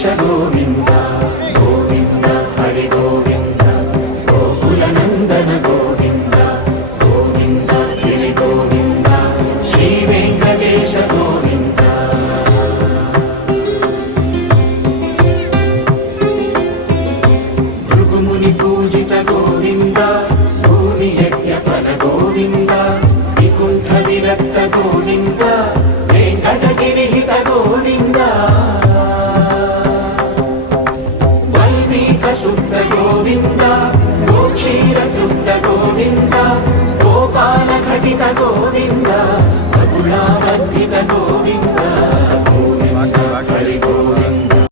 వెంకటేశ గోవింద గోవింద హరి గోవింద గోకుల నందన గోవింద గోవింద గిరి గోవింద శ్రీ వెంకటేశ గోవింద భృగుముని పూజిత గోవింద భూమి యజ్ఞ ఫల గోవింద వికుంఠ విరక్త గోవింద వెంకటగిరిహిత గోవింద వల్మీక శుద్ధ గోవింద గోక్షీర తృప్త గోవింద గోపాల ఘటిత గోవింద